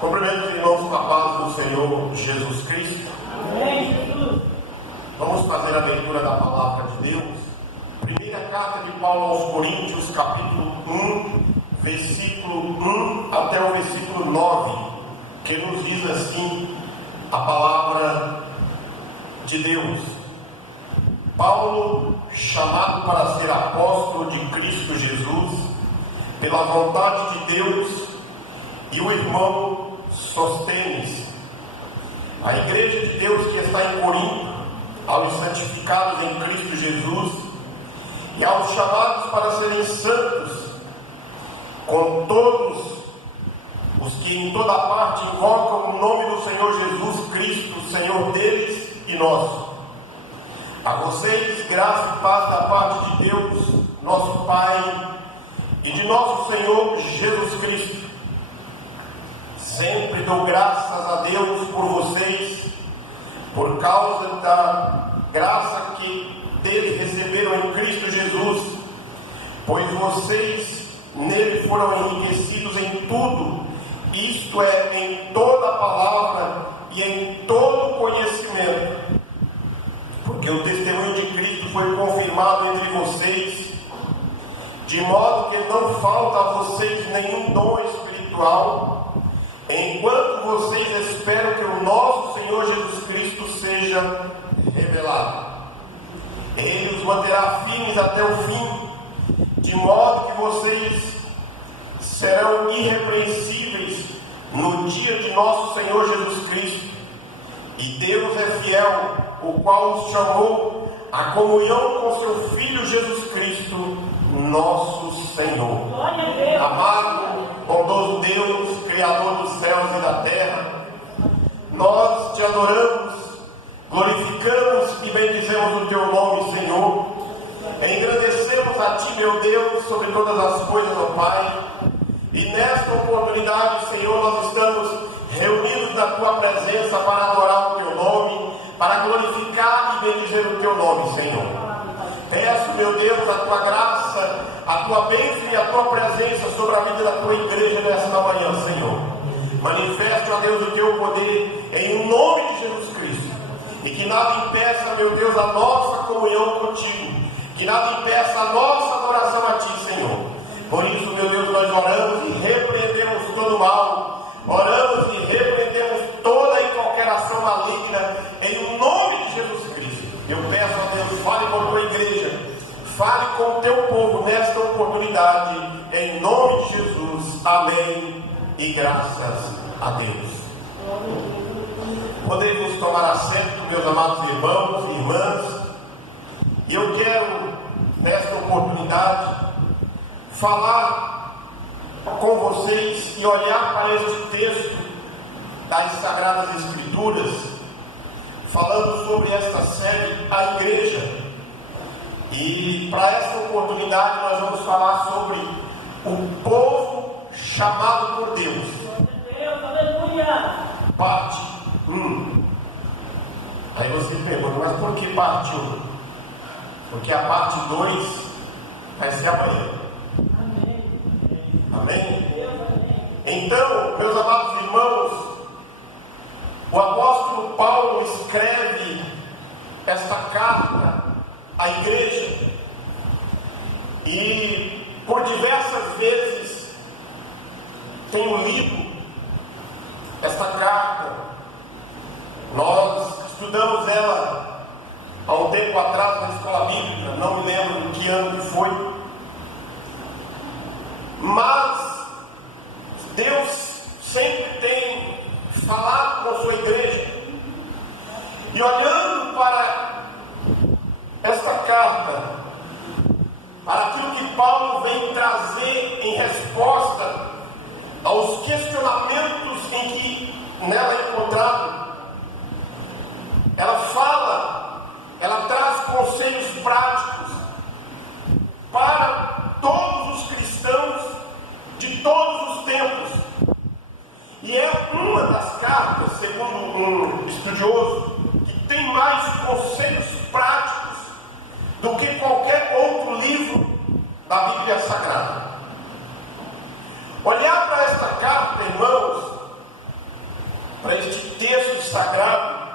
Cumprimento os irmãos com a paz do Senhor Jesus Cristo. Amém, Jesus. Vamos fazer a leitura da palavra de Deus. Primeira carta de Paulo aos Coríntios, capítulo 1, versículo 1 até o versículo 9, que nos diz assim a palavra de Deus. Paulo, chamado para ser apóstolo de Cristo Jesus, pela vontade de Deus, e o irmão Sostênis, a igreja de Deus que está em Corinto, aos santificados em Cristo Jesus e aos chamados para serem santos, com todos os que em toda parte invocam o nome do Senhor Jesus Cristo, Senhor deles e nosso. A vocês, graça e paz da parte de Deus, nosso Pai, e de nosso Senhor Jesus Cristo. Sempre dou graças a Deus por vocês, por causa da graça que dele receberam em Cristo Jesus, pois vocês nele foram enriquecidos em tudo, isto é, em toda a palavra e em todo conhecimento, porque o testemunho de Cristo foi confirmado entre vocês, de modo que não falta a vocês nenhum dom espiritual, enquanto vocês esperam que o nosso Senhor Jesus Cristo seja revelado. Ele os manterá firmes até o fim, de modo que vocês serão irrepreensíveis no dia de nosso Senhor Jesus Cristo. E Deus é fiel, o qual os chamou à comunhão com seu Filho Jesus Cristo, nosso Senhor. Amado, bondoso Deus, Criador dos céus e da terra, nós te adoramos, glorificamos e bendizemos o teu nome, Senhor. Engrandecemos a ti, meu Deus, sobre todas as coisas, ó Pai. E nesta oportunidade, Senhor, nós estamos reunidos na tua presença para adorar o teu nome, para glorificar e bendizer o teu nome, Senhor. Peço, meu Deus, a tua graça, a tua bênção e a tua presença sobre a vida da tua igreja nesta manhã, Senhor. Manifeste, ó Deus, o teu poder em nome de Jesus Cristo. E que nada impeça, meu Deus, a nossa comunhão contigo. Que nada impeça a nossa adoração a ti, Senhor. Por isso, meu Deus, nós oramos e repreendemos todo o mal. Oramos e repreendemos toda e qualquer ação maligna em nome de Jesus Cristo. Eu peço a Deus, fale com a tua igreja, fale com o teu povo nesta oportunidade, em nome de Jesus. Amém e graças a Deus. Podemos tomar assento, meus amados irmãos e irmãs, e eu quero, nesta oportunidade, falar com vocês e olhar para este texto das Sagradas Escrituras, falando sobre esta série, a igreja. E para esta oportunidade nós vamos falar sobre o povo chamado por Deus. Parte 1. Aí você pergunta, mas por que parte 1? Porque a parte 2 vai ser amanhã. Amém? Então, meus amados irmãos, o apóstolo Paulo escreve esta carta à igreja e por diversas vezes tenho lido esta carta. Nós estudamos ela há um tempo atrás na escola bíblica, não me lembro de que ano que foi, mas Deus sempre tem falado com a sua igreja. E olhando para esta carta, para aquilo que Paulo vem trazer em resposta aos questionamentos em que nela é encontrado, ela traz conselhos práticos para todos os cristãos de todos os tempos. E é uma das cartas, segundo um estudioso, que tem mais conselhos práticos do que qualquer outro livro da Bíblia Sagrada. Olhar para esta carta, irmãos, texto sagrado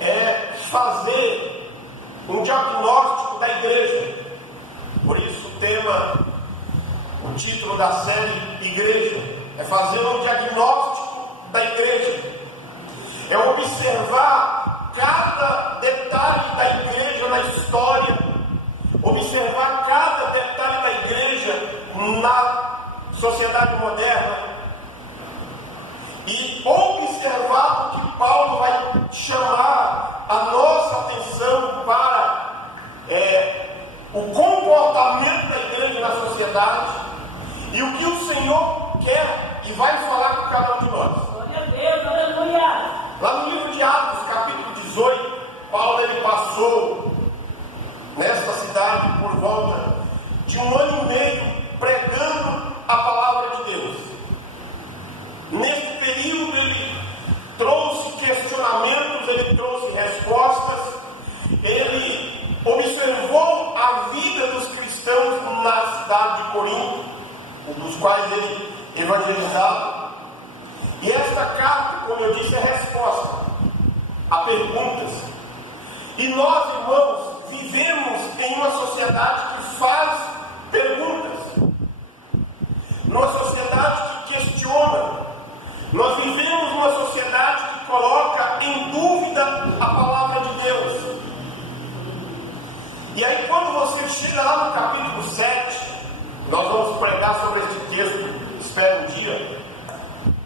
é fazer um diagnóstico da igreja. Por isso o título da série Igreja é fazer um diagnóstico da igreja. É observar cada detalhe da igreja na história, observar cada detalhe da igreja na sociedade moderna e observar o que Paulo vai chamar a nossa atenção para o comportamento da igreja na sociedade e o que o Senhor quer e vai falar com cada um de nós. Glória a Deus, aleluia! Lá no livro de Atos, capítulo 18, Paulo ele passou nesta cidade por volta de 1 ano e meio pregando a palavra de Deus. Nesse período ele trouxe questionamentos, ele trouxe respostas, ele observou a vida dos cristãos na cidade de Corinto, dos quais ele evangelizava. E esta carta, como eu disse, é resposta a perguntas. E nós, irmãos, vivemos em uma sociedade que faz perguntas, numa sociedade que questiona. Nós vivemos numa sociedade que coloca em dúvida a palavra de Deus. E aí, quando você chega lá no capítulo 7, nós vamos pregar sobre esse texto, espero um dia,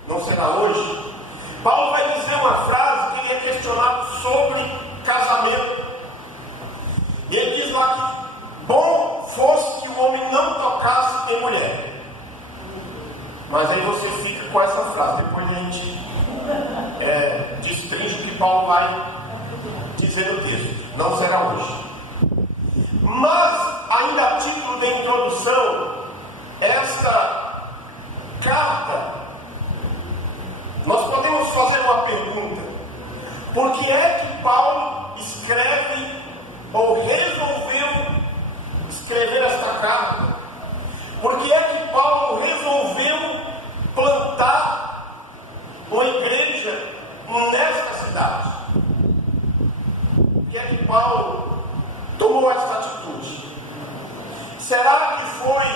não será hoje. Paulo vai dizer uma frase que ele é questionado sobre casamento. E ele diz lá que bom fosse que o homem não tocasse em mulher. Mas aí você fica com essa frase, depois a gente destrincha o que Paulo vai dizer no texto. Não será hoje. Mas, ainda a título de introdução, esta carta, nós podemos fazer uma pergunta: por que é que Paulo escreve ou resolveu escrever esta carta? Por que é que Paulo resolveu plantar uma igreja nesta cidade? Por que é que Paulo tomou essa atitude? Será que foi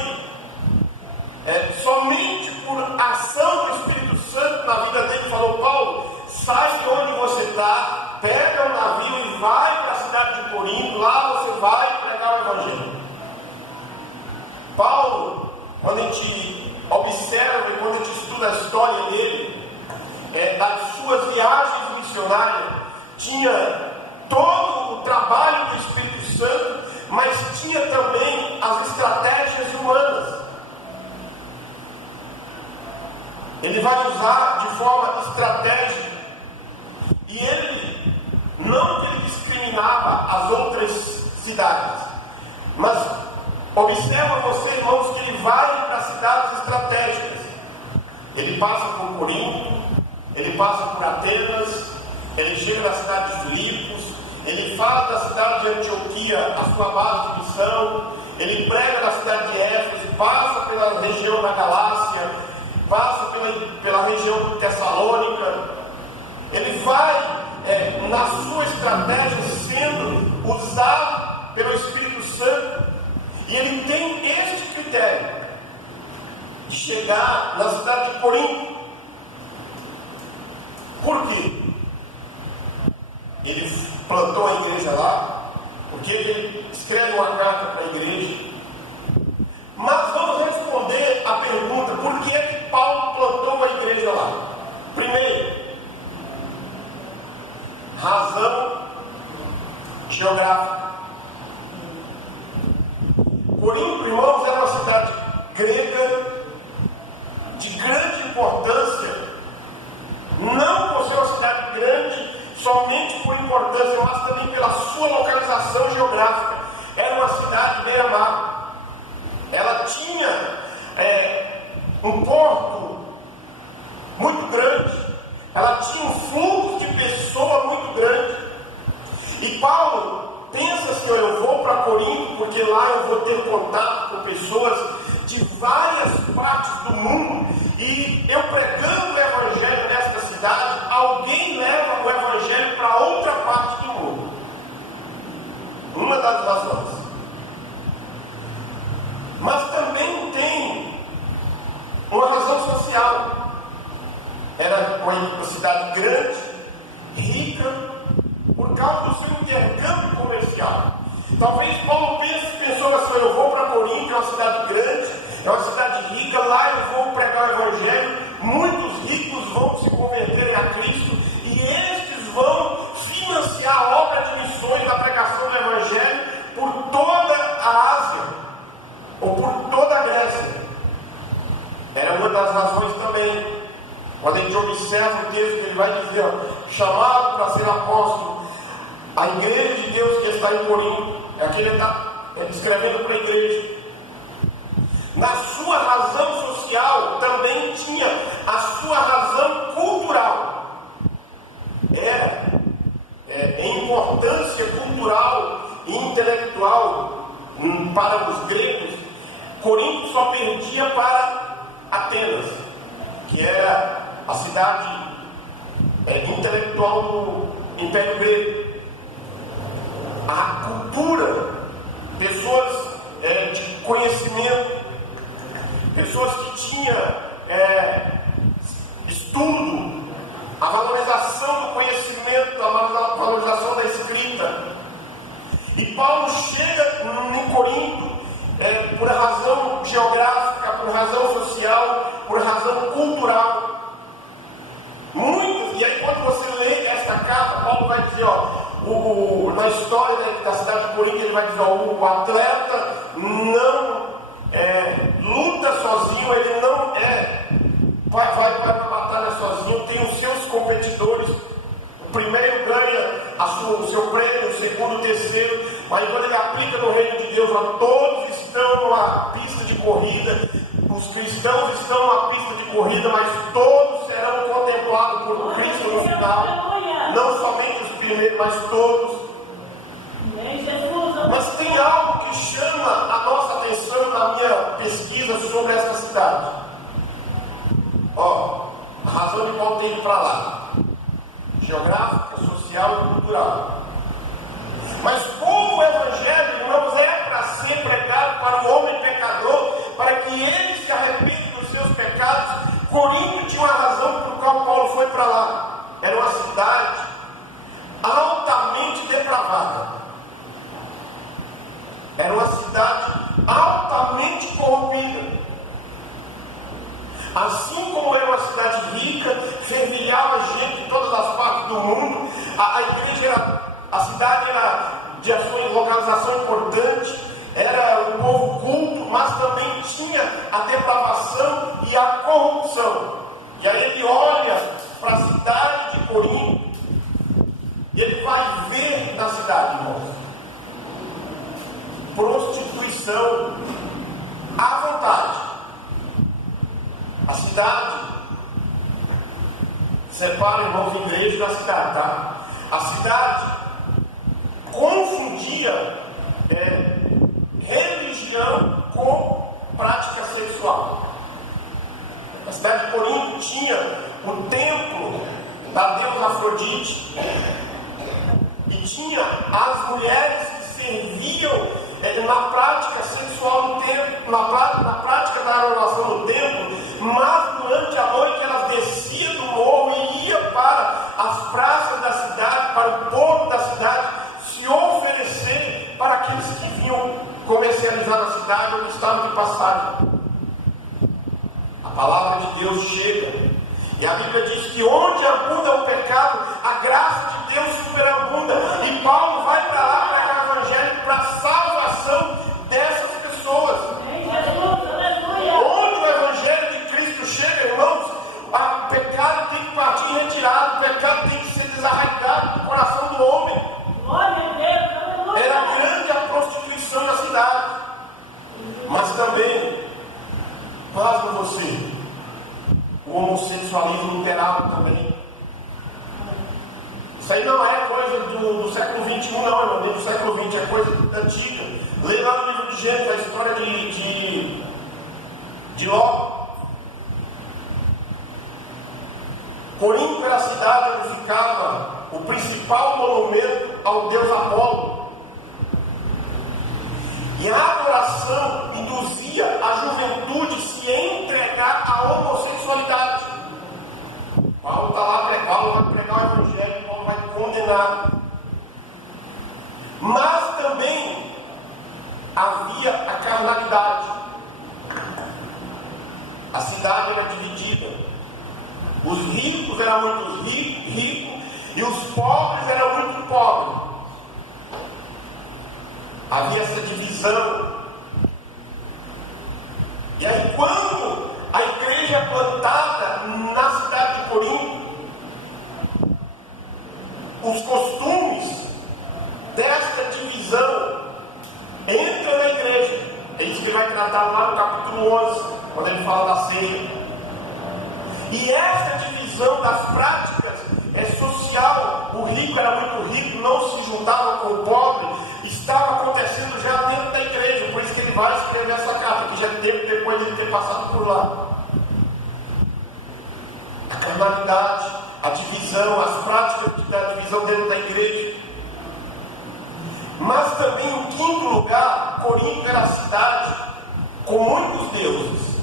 somente por ação do Espírito Santo na vida dele? Falou: Paulo, sai de onde você está, pega um navio e vai para a cidade de Corinto, lá você vai pregar o Evangelho. Paulo, quando a gente observa e quando a gente estuda a história dele, das suas viagens missionárias, tinha todo o trabalho do Espírito Santo, mas tinha também as estratégias humanas. Ele vai usar de forma estratégica, e ele não discriminava as outras cidades, mas observa você, irmãos, que ele vai para cidades estratégicas. Ele passa por Corinto, ele passa por Atenas, ele chega na cidade de Filipos, ele fala da cidade de Antioquia, a sua base de missão, ele prega na cidade de Éfeso, passa pela região da Galácia, passa pela região de Tessalônica. Ele vai, na sua estratégia, sendo usado pelo Espírito Santo, e ele tem este critério de chegar na cidade de Corinto. Por quê? Ele plantou a igreja lá, porque ele escreve uma carta para a igreja. Mas vamos responder a pergunta: por que é que Paulo plantou a igreja lá? Primeiro, razão geográfica. Corinto, irmãos, era uma cidade grega de grande importância, não por ser uma cidade grande somente por importância, mas também pela sua localização geográfica. Era uma cidade beira-mar. Ela tinha um porto muito grande, ela tinha um fluxo de pessoas muito grande. E Paulo pensa assim: eu vou para Corinto porque lá eu vou ter contato com pessoas de várias partes do mundo, e eu pregando o Evangelho nesta cidade, alguém leva uma cidade grande, rica, por causa do seu intercâmbio comercial. Talvez Paulo pensou assim: eu vou para Corinto, é uma cidade grande, é uma cidade rica, lá eu vou pregar o Evangelho, muitos ricos vão se converterem a Cristo, e estes vão financiar a obra de missões da pregação do Evangelho por toda a Ásia, ou por toda a Grécia. Era uma das razões também, quando a gente observa o texto que ele vai dizer, chamado para ser apóstolo, a igreja de Deus que está em Corinto, aqui ele está escrevendo para a igreja. Na sua razão social também tinha a sua razão cultural. Em importância cultural e intelectual para os gregos, Corinto só perdia para Atenas, que era a cidade intelectual do Império Grego. A cultura, pessoas de conhecimento, pessoas que tinham estudo, a valorização do conhecimento, a valorização da escrita. E Paulo chega em Corinto por razão geográfica, por razão social, por razão cultural. Muitos, e aí quando você lê esta carta, Paulo vai dizer, na história da cidade de Corinto, ele vai dizer, o atleta não luta sozinho, ele não vai para a batalha sozinho, tem os seus competidores. O primeiro ganha o seu prêmio, o segundo, o terceiro, mas quando ele aplica no reino de Deus, todos estão numa pista de corrida, os cristãos estão numa pista de corrida, mas todos serão contemplados por Cristo no final, não somente os primeiros, mas todos. Mas tem algo que chama a nossa atenção na minha pesquisa sobre essa cidade. A razão de Paulo ter ido para lá, geográfica, social e cultural. Mas como o Evangelho, irmãos, é para ser pregado para o homem pecador, para que ele se arrependa dos seus pecados, Corinto tinha uma razão por qual Paulo foi para lá. Era uma cidade altamente depravada. Era uma cidade altamente corrompida. Assim como era uma cidade rica, fervilhava gente de todas as partes do mundo, a cidade era de localização importante, era um povo culto, mas também tinha a depravação e a corrupção. E aí ele olha para a cidade de Corinto, e ele vai ver na cidade, irmãos, prostituição à vontade. A cidade, separa, irmãos, igreja da cidade, tá? A cidade confundia religião com prática sexual. A cidade de Corinto tinha o templo da deusa Afrodite e tinha as mulheres que serviam na prática sexual do templo, na prática da adoração do templo, mas durante a noite elas desciam do morro e iam para as praças da cidade, para o povo da cidade, se oferecer para aqueles que vinham comercializar na cidade ou estavam de passagem. A palavra de Deus chega, e a Bíblia diz que onde abunda o pecado, a graça de Deus superabunda, e Paulo vai para lá pregar o Evangelho para a salvação dessas pessoas. Onde o Evangelho de Cristo chega, irmãos, o pecado tem que partir retirado, o pecado tem que ser desarraigado do coração do homem. Era grande a prostituição na cidade, mas também, pasma você, o homossexualismo literal também. Isso aí não é coisa do século XXI, não, irmão, nem do século XX, é coisa antiga. Lê lá no livro de Gênesis a história de Ló. Corinto era a cidade onde ficava o principal monumento ao deus Apolo. E a adoração induzia a juventude a se entregar à homossexualidade. Paulo está terminar. Mas também havia a carnalidade. A cidade era dividida. Os ricos eram muito ricos e os pobres eram muito pobres. Havia essa divisão. E aí, quando a igreja é plantada na cidade de Corinto, os costumes desta divisão entram na igreja. É isso que ele vai tratar lá no capítulo 11, quando ele fala da ceia. E essa divisão das práticas social, o rico era muito rico, não se juntava com o pobre, estava acontecendo já dentro da igreja. Por isso que ele vai escrever essa carta, que já é tempo depois de ele ter passado por lá. A carnalidade, a divisão, as práticas da divisão dentro da igreja. Mas também, em quinto lugar, Corinto era a cidade com muitos deuses.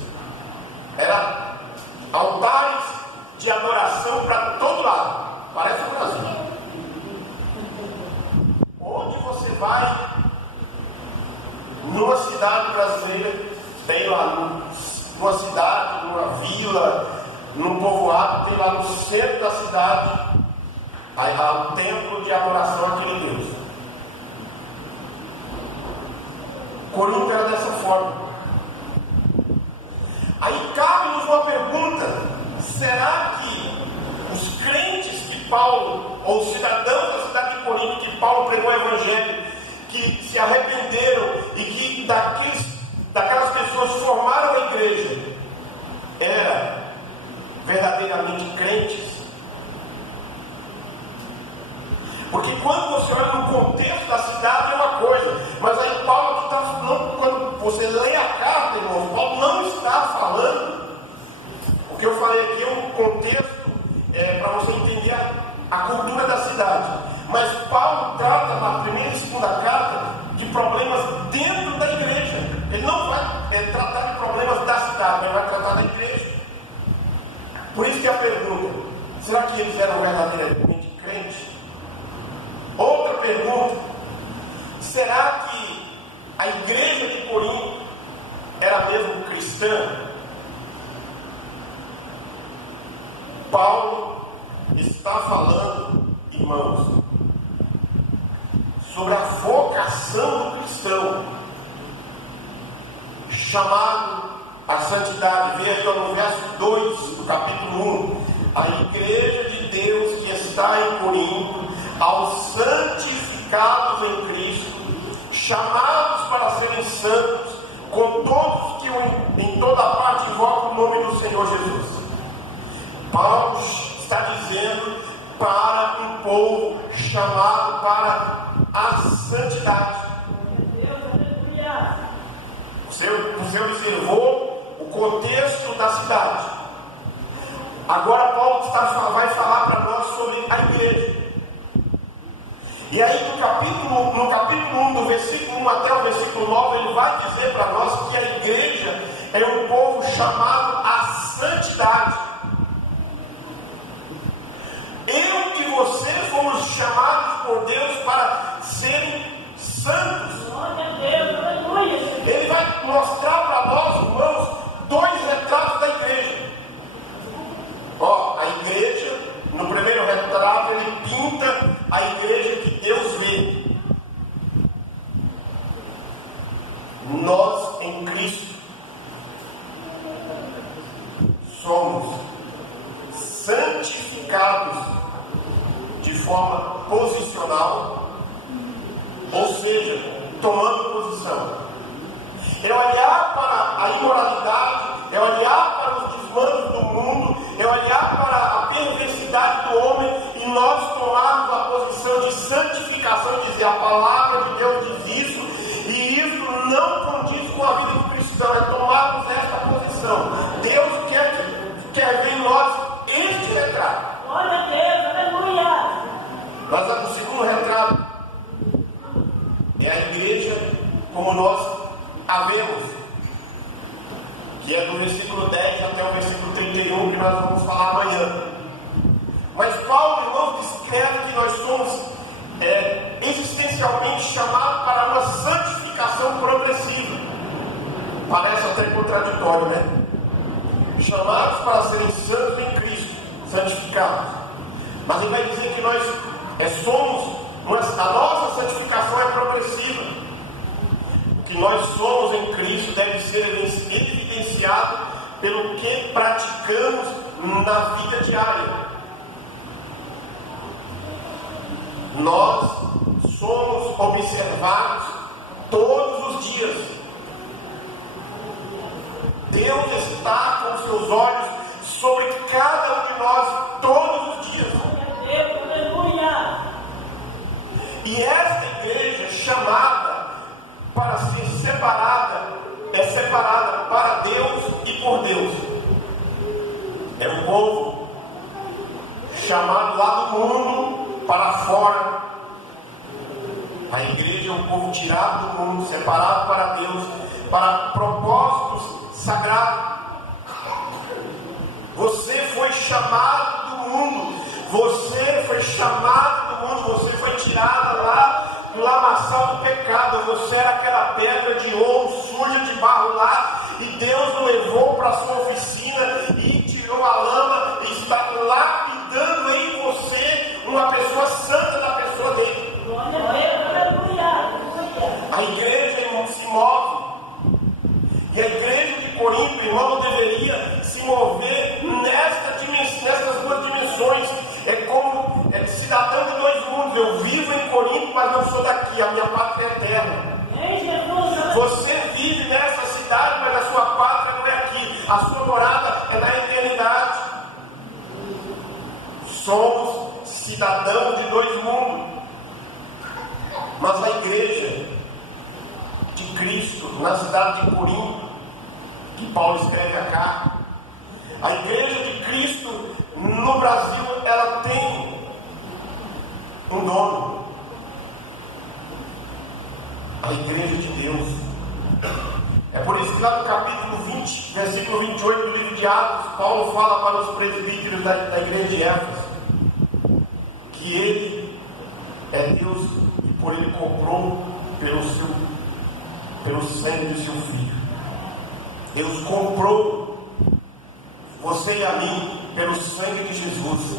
Era altares de adoração para todo lado. Parece o Brasil. Onde você vai, numa cidade brasileira, tem lá numa cidade, numa vila, num povoado, tem lá no centro da cidade, aí há um templo de adoração àquele Deus. Corinto era dessa forma. Aí cabe-nos uma pergunta: será que os crentes que Paulo, ou os cidadãos da cidade de Corinto, que Paulo pregou o evangelho, que se arrependeram e que daquelas pessoas formaram a igreja, eram verdadeiramente crentes? Porque quando você olha no contexto da cidade é uma coisa, mas aí Paulo aqui está falando, quando você lê a carta, irmão, Paulo não está falando. O que eu falei aqui é um contexto para você entender a cultura da cidade. Mas Paulo trata na primeira e segunda carta de problemas dentro da igreja. Ele não vai tratar de problemas da cidade, ele vai tratar da igreja. Por isso que a pergunta: será que eles eram verdadeiramente crentes? Outra pergunta: será que a igreja de Corinto era mesmo cristã? Paulo está falando, irmãos, sobre a vocação do cristão, chamado à santidade. Veja no verso 2 do capítulo 1: a igreja de Deus que está em Corinto, aos santificados em Cristo, chamados para serem santos, com todos que em toda parte invocam o nome do Senhor Jesus. Paulo está dizendo para um povo chamado para a santidade. Você observou o contexto da cidade. Agora Paulo vai falar para nós sobre a igreja. E aí no capítulo 1, do versículo 1 até o versículo 9, ele vai dizer para nós que a igreja é um povo chamado à santidade. Eu e você fomos chamados por Deus para serem santos. Glória a Deus, aleluia. Ele vai mostrar para nós, irmãos, dois retratos da igreja. A igreja, no primeiro retrato, ele pinta a igreja que Deus vê. Nós, em Cristo, somos santificados de forma posicional, ou seja, tomando posição. É olhar para a imoralidade, é olhar para os desmandos do mundo, é olhar para a perversidade do homem e nós tomarmos a posição de santificação, dizer a palavra de Deus diz isso, e isso não condiz com a vida do cristão, é tomarmos esta posição. Deus quer ver em nós este retrato. Glória a Deus, aleluia. Mas o segundo retrato é a igreja como nós a vemos, que é do versículo 10 até o versículo 31, que nós vamos falar amanhã. Mas Paulo, irmãos, descreve que nós somos inicialmente chamado para uma santificação progressiva. Parece até contraditório, né? Chamados para serem santos em Cristo, santificados. Mas ele vai dizer que nós a nossa santificação é progressiva. O que nós somos em Cristo deve ser evidenciado pelo que praticamos na vida diária. Nós somos observados todos os dias. Deus está com seus olhos sobre cada um de nós todos os dias. Aleluia. E esta igreja chamada para ser separada, é separada para Deus e por Deus. É um povo chamado lá do mundo para fora. A igreja é um povo tirado do mundo, separado para Deus, para propósitos sagrados. Você foi chamado do mundo. Você foi chamado do mundo. Você foi tirado lá do lamaçal do pecado. Você era aquela pedra de ouro suja de barro lá, e Deus o levou para a sua oficina e tirou a lama e está lapidando em você uma pessoa santa da pessoa dele. A igreja se move. E a igreja de Corinto, irmão, deveria se mover nessas duas dimensões. É como cidadão de dois mundos. Eu vivo em Corinto, mas não sou daqui. A minha pátria é eterna. Você vive nessa cidade, mas a sua pátria não é aqui. A sua morada é na eternidade. Somos cidadãos de dois mundos. Mas a igreja de Cristo na cidade de Corinto, que Paulo escreve a carta, a igreja de Cristo no Brasil, ela tem um dono: a igreja de Deus. É por isso que lá no capítulo 20, versículo 28 do livro de Atos, Paulo fala para os presbíteros da igreja de Éfeso que ele é Deus e por ele comprou pelo sangue do seu filho. Deus comprou você e a mim pelo sangue de Jesus.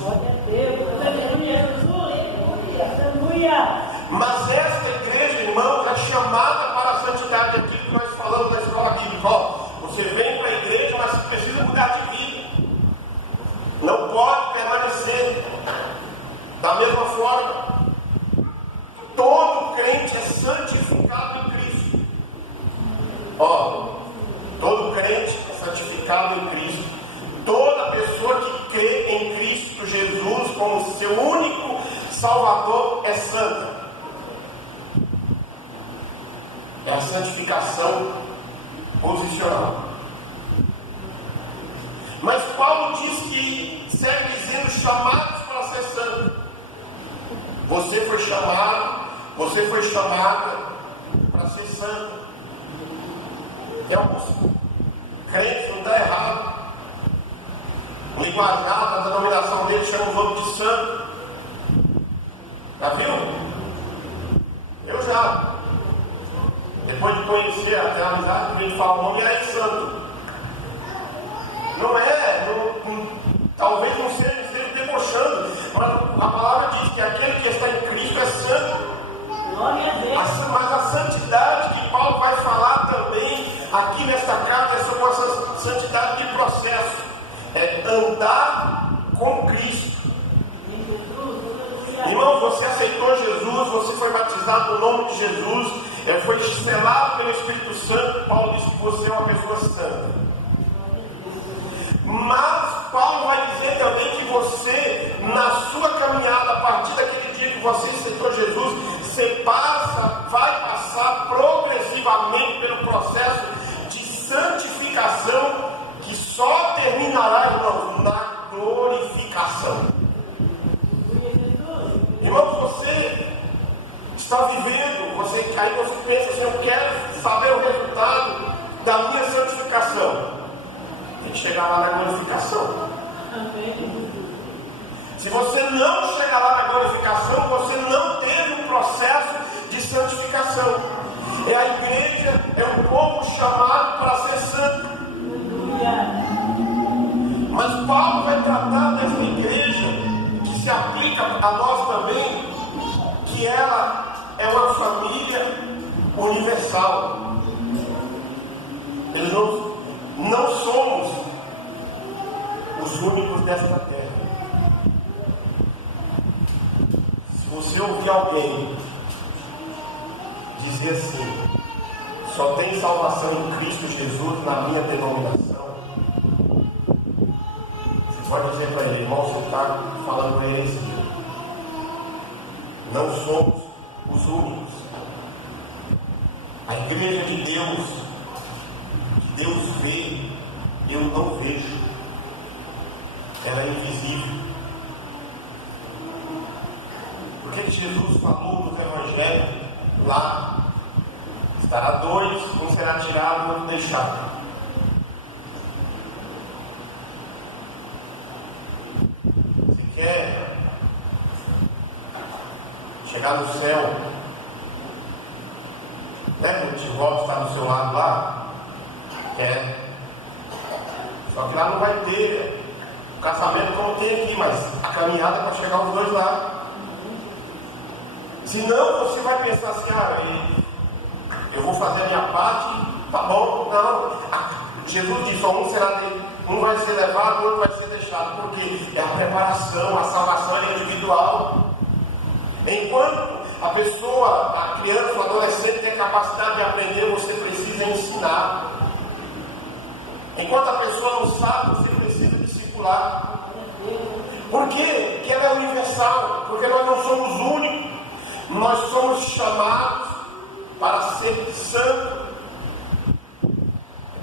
Mas esta igreja, irmão, é chamada para a santidade. Aquilo que nós falamos na escola bíblica. Você vem para a igreja, mas precisa mudar de vida. Não pode permanecer da mesma forma. Todo crente é santificado em Cristo. Todo crente é santificado em Cristo. Toda pessoa que crê em Cristo Jesus como seu único Salvador é santa. É a santificação posicional. Mas Paulo diz que segue dizendo chamados para ser santo. Você foi chamada para ser santo. Tem alguns crentes, não está errado. O linguajar da denominação dele chama os outros de santo. Já viu? Eu já. Depois de conhecer até a amizade, ele fala o nome é santo. Não é, talvez não seja debochando, mas a palavra diz que aquele que está em Cristo é santo. Mas a santidade que Paulo vai falar também aqui nesta carta é sobre uma santidade de processo. É andar com Cristo. Irmão, você aceitou Jesus, você foi batizado no nome de Jesus, foi selado pelo Espírito Santo. Paulo diz que você é uma pessoa santa. Mas Paulo vai dizer também que você, na sua caminhada, a partir daquele dia que você aceitou Jesus, você vai passar progressivamente pelo processo de santificação, que só terminará, irmãos, na glorificação. Irmãos, você está vivendo, aí você pensa assim: eu quero saber o resultado da minha santificação. Tem que chegar lá na glorificação. Se você não chegar lá na glorificação, você não teve um processo de santificação. É a igreja, é um povo chamado para ser santo. Mas Paulo vai tratar dessa igreja, que se aplica a nós também, que ela é uma família universal. Não somos os únicos desta terra. Se você ouvir alguém dizer assim, só tem salvação em Cristo Jesus na minha denominação, você pode dizer para ele, irmão, você está falando heresia. Não somos os únicos. A igreja de Deus, que Deus vê, eu não vejo. Ela é invisível. Por que Jesus falou no Evangelho lá? Estará dois, um será tirado e outro deixado. Você quer chegar no céu? Lembra que o Tivox está do seu lado lá? Quer. Só que lá não vai ter o casamento como tem aqui, mas a caminhada é para chegar os dois lá. Senão você vai pensar assim, eu vou fazer a minha parte, tá bom? Não. Jesus disse, um vai ser levado, o outro vai ser deixado, porque é a preparação, a salvação é individual. Enquanto a pessoa, a criança, o adolescente tem capacidade de aprender, você precisa ensinar. Enquanto a pessoa não sabe, você precisa discipular. Por quê? Porque ela é universal, porque nós não somos únicos. Nós somos chamados para ser santos.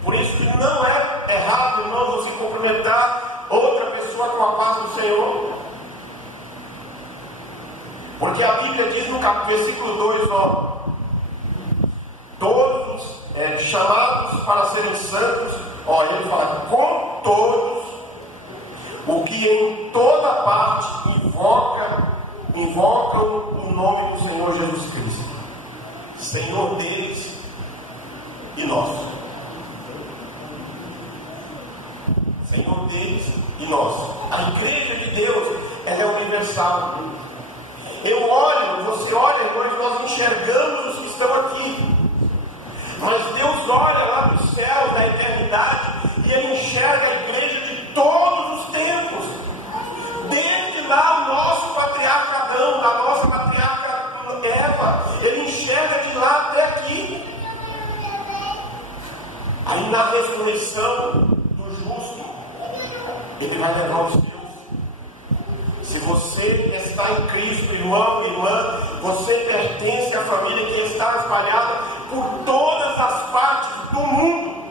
Por isso que não é errado, irmãos, você cumprimentar outra pessoa com a paz do Senhor. Porque a Bíblia diz no versículo 2, todos chamados para serem santos, ele fala, com todos, o que em toda parte invocam o nome do Senhor Jesus Cristo, Senhor deles e nosso. Senhor deles e nosso. A igreja de Deus, ela é universal. Eu olho, você olha, irmãos, nós enxergamos os que estão aqui. Mas Deus olha lá dos céus, da eternidade, e Ele enxerga a igreja de todos os tempos. Desde lá o nosso patriarca Adão, da nossa patriarca Eva, Ele enxerga de lá até aqui. Aí na ressurreição do justo, Ele vai levar os seus. Se você está em Cristo, irmão, irmã, você pertence à família que está espalhada por todas as partes do mundo.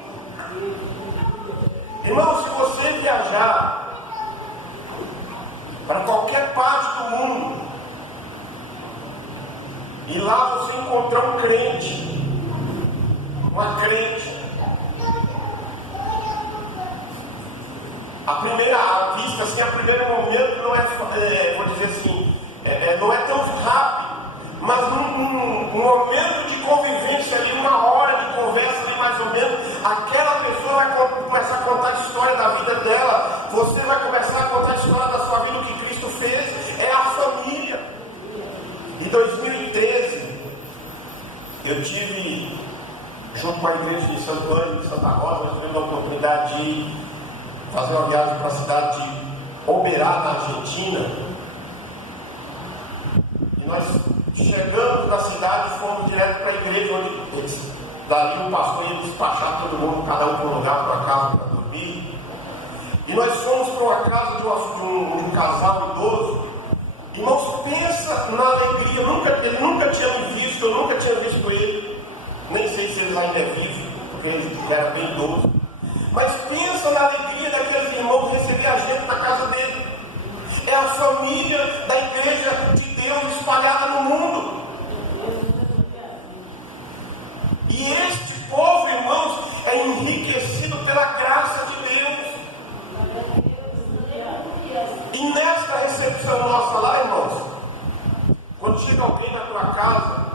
Irmão, se você viajar para qualquer parte do mundo e lá você encontrar um crente, uma crente, a primeira vista, assim, a primeiro momento não vou dizer assim, não é tão rápido, mas num momento de convivência ali, uma hora de conversa ali mais ou menos, aquela pessoa vai começar a contar a história da vida dela, você vai começar a contar a história da sua vida, o que Cristo fez, é a família. Em 2013, eu tive, junto com a igreja de Santo Ângelo de Santa Rosa, nós tivemos a oportunidade de fazer uma viagem para a cidade de Oberá, na Argentina. E nós chegamos na cidade e fomos direto para a igreja, onde dali o pastor ia despachar todo mundo, cada um para um lugar, para casa para dormir. E nós fomos para uma casa de um casal idoso. Irmãos, pensa na alegria. Ele nunca tinha me visto, eu nunca tinha visto ele. Nem sei se ele ainda é vivo, porque ele era bem idoso. Mas pensa na alegria daqueles irmãos receber a gente na casa dele. É a família da igreja de Deus espalhada no mundo. E este povo, irmãos, é enriquecido pela graça de Deus. E nesta recepção nossa lá, irmãos, quando chega alguém na tua casa,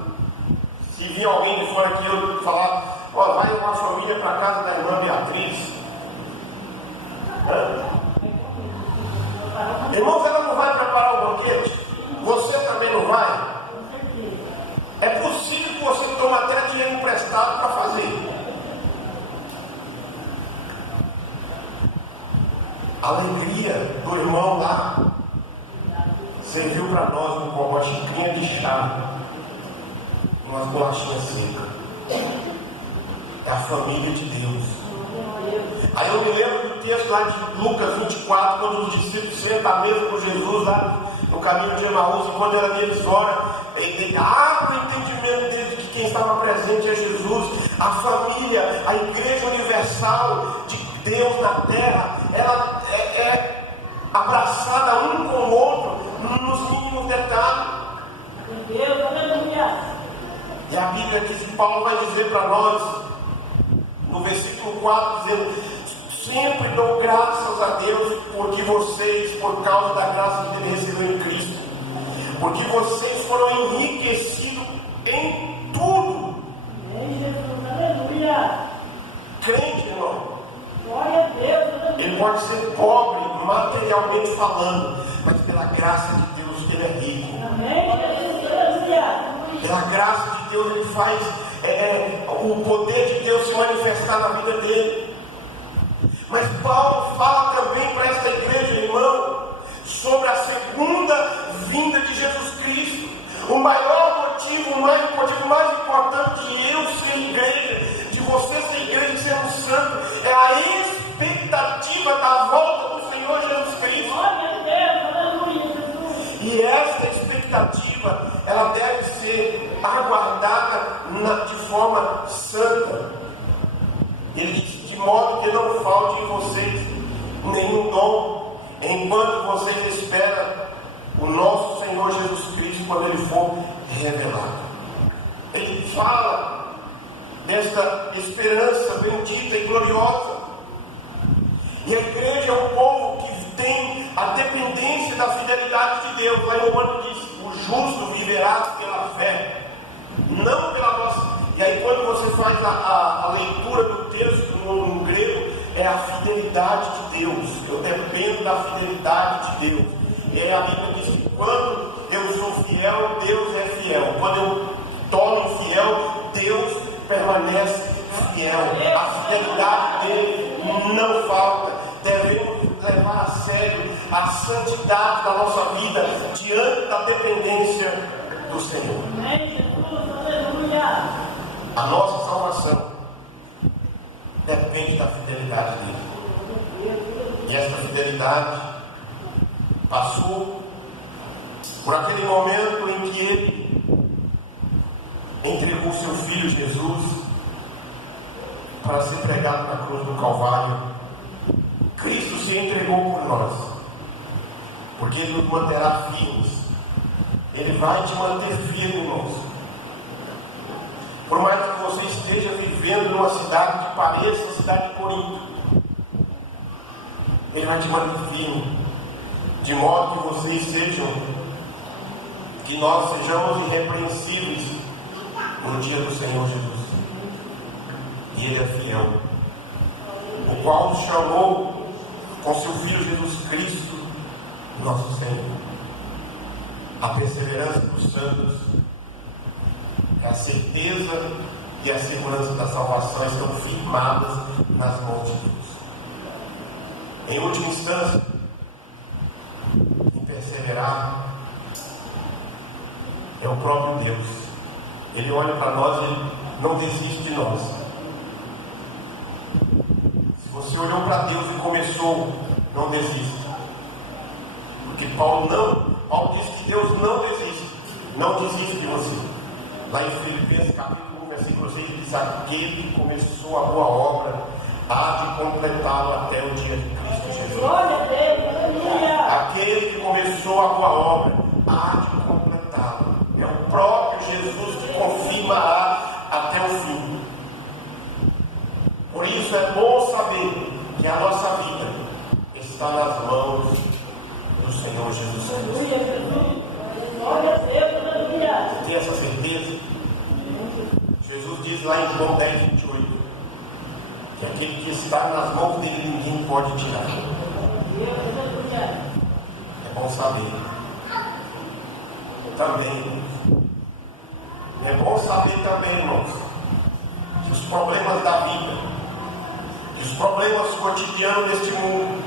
vir alguém de fora aqui e falar, ó, vai uma família para a casa da irmã Beatriz. Irmãos, ela não vai preparar o banquete? Você também não vai? É possível que você tome até dinheiro emprestado para fazer. A alegria do irmão lá serviu para nós uma xicrinha de chá, umas bolachinhas secas. É a família de Deus. Aí eu me lembro do texto lá de Lucas 24, quando os discípulos sentam à mesa com Jesus lá no caminho de Emaús, e quando eles oram, ele abre o entendimento deles de que quem estava presente é Jesus. A família, a igreja universal de Deus na terra, ela é abraçada um com o outro nos mínimos detalhes. Deus, aleluia. E a Bíblia diz que Paulo vai dizer para nós, no versículo 4, dizendo: sempre dou graças a Deus porque vocês, por causa da graça que ele recebeu em Cristo, porque vocês foram enriquecidos em tudo. Amém, Jesus, aleluia. Crente, irmão, Glória a Deus, aleluia. ele pode ser pobre materialmente falando, mas pela graça de Deus ele é rico. Amém, Jesus, aleluia. Pela graça de Deus ele faz o poder de Deus se manifestar na vida dele. Mas Paulo fala também para esta igreja, irmão, sobre a segunda vinda de Jesus Cristo. O maior motivo, o motivo mais importante de eu ser igreja, de você ser igreja, de ser um santo, é a expectativa da volta do Senhor Jesus Cristo. Glória a Deus, aleluia, Jesus. E esta expectativa, ela deve ser aguardada de forma santa. Ele diz: de modo que não falte em vocês nenhum dom, enquanto vocês esperam o nosso Senhor Jesus Cristo quando ele for revelado. Ele fala desta esperança bendita e gloriosa. E a igreja é um povo que tem a dependência da fidelidade de Deus. Lá em Romanos diz: o justo viverá pela fé, não pela nossa. E aí quando você faz a leitura do texto no grego, é a fidelidade de Deus. Eu dependo da fidelidade de Deus. E aí a Bíblia diz que quando eu sou fiel, Deus é fiel. Quando eu torno infiel, Deus permanece fiel. A fidelidade dele não falta. Devemos levar a sério a santidade da nossa vida diante da dependência do Senhor. Amém, Jesus, aleluia. A nossa salvação depende da fidelidade dele. E essa fidelidade passou por aquele momento em que ele entregou seu filho Jesus para ser pregado na cruz do Calvário. Cristo se entregou por nós, porque ele nos manterá firmes. Ele vai te manter firme, irmãos. Por mais que você esteja vivendo numa cidade que pareça a cidade de Corinto, ele vai te manter firme, de modo que vocês que nós sejamos irrepreensíveis no dia do Senhor Jesus. E ele é fiel, o qual nos chamou com seu Filho Jesus Cristo, nosso Senhor. A perseverança dos santos é a certeza e a segurança da salvação, estão firmadas nas mãos de Deus. Em última instância, em perseverar é o próprio Deus. Ele olha para nós, ele não desiste de nós. Se você olhou para Deus e começou, não desista. Porque Paulo diz que Deus não desiste de você. Lá em Filipenses capítulo 1, versículo 6, diz: aquele que começou a boa obra há de completá-la até o dia de Cristo Jesus. Glória a Deus, aleluia. Aquele que começou a boa obra há de completá-la. É o próprio Jesus que confirmará até o fim. Por isso é bom saber que a nossa vida está nas mãos do Senhor Jesus Cristo. Aleluia, Jesus. Glória a Deus, aleluia. Tem essa certeza? diz lá em João 10:28, que aquele que está nas mãos dele ninguém pode tirar. É bom saber. Também. É bom saber também, irmãos, que os problemas da vida, que os problemas cotidianos deste mundo,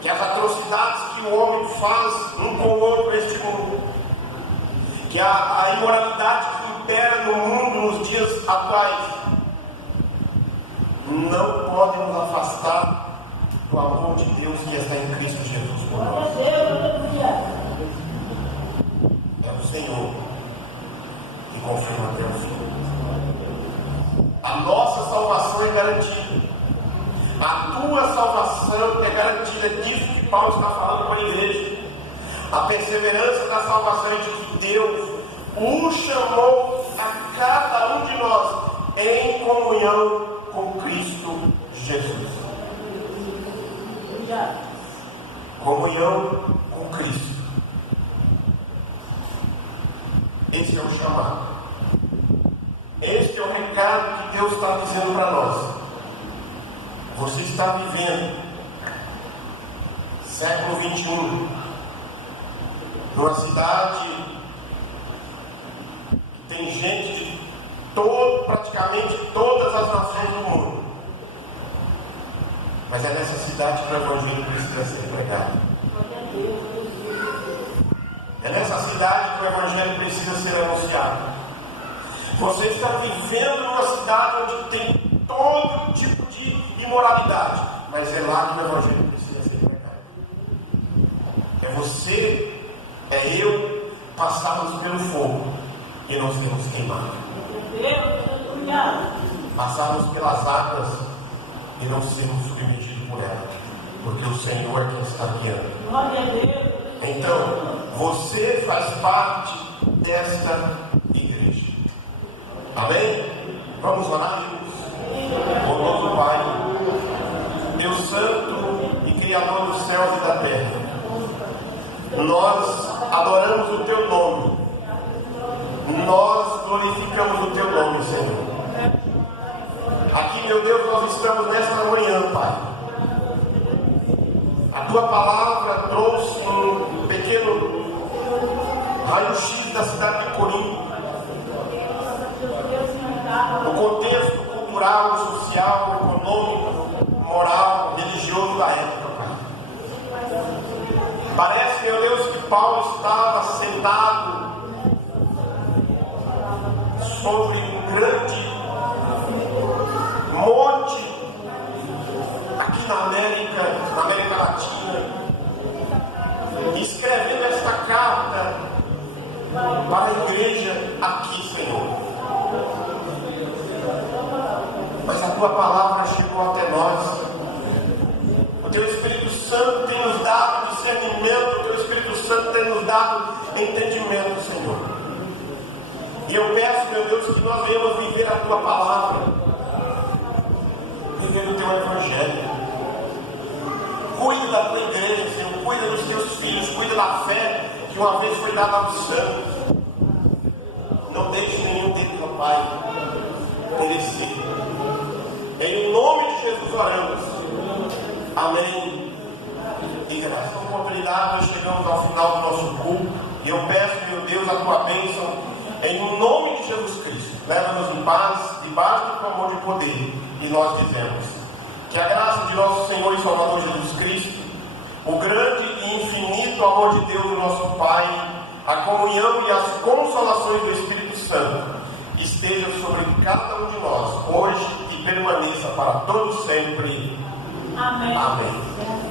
que as atrocidades que o homem faz um com o outro neste mundo, que a imoralidade que impera no mundo nos dias atuais, não podem nos afastar do amor de Deus que está em Cristo Jesus por nós. É o Senhor que confirma até o fim. A nossa salvação é garantida. A tua salvação é garantida. Disso que Paulo está falando para a igreja. A perseverança da salvação é de que Deus o chamou a cada um de nós em comunhão com Cristo Jesus. Comunhão com Cristo. Esse é o chamado. Este é o recado que Deus está dizendo para nós. Você está vivendo século 21 numa cidade que tem gente de praticamente todas as nações do mundo. Mas é nessa cidade que o Evangelho precisa ser pregado. É nessa cidade que o Evangelho precisa ser anunciado. Você está vivendo numa cidade onde tem todo tipo de imoralidade, mas é lá que o Evangelho precisa ser pregado. É você, é eu, passarmos pelo fogo e não sermos queimados. Passarmos pelas águas e não sermos submetidos por ela, porque o Senhor é quem está guiando. Então, você faz parte desta igreja. Amém? Vamos orar, irmãos? Bondoso Pai, Deus Santo e Criador dos céus e da terra, nós adoramos o Teu nome, nós glorificamos o Teu nome, Senhor. Aqui, meu Deus, nós estamos nesta manhã, Pai. A Tua palavra trouxe um pequeno raio-x da cidade de Corinto, no contexto cultural, social, econômico, moral, religioso da época, Pai. Parece, meu Deus, que Paulo estava sentado sobre um grande monte aqui na América Latina, escrevendo esta carta para a igreja aqui, Senhor. Mas a Tua palavra chegou até nós. O Teu Espírito Santo tem nos dado discernimento, o Teu Espírito Santo tem nos dado entendimento, Senhor. E eu peço, meu Deus, que nós venhamos viver a Tua palavra, viver o Teu Evangelho. Cuida da Tua igreja, Senhor, cuida dos Teus filhos, cuida da fé que uma vez foi dada aos santos. Não deixe nenhum deles, ó Pai, perecer. Em nome de Jesus oramos. Amém. E graças à oportunidade nós chegamos ao final do nosso culto. E eu peço, meu Deus, a Tua bênção em nome de Jesus Cristo. Leva-nos em paz, debaixo do Teu amor e poder. E nós dizemos que a graça de nosso Senhor e Salvador Jesus Cristo, o grande e infinito amor de Deus, nosso Pai, a comunhão e as consolações do Espírito Santo esteja sobre cada um de nós, hoje e permaneça para todos sempre. Amém. Amém.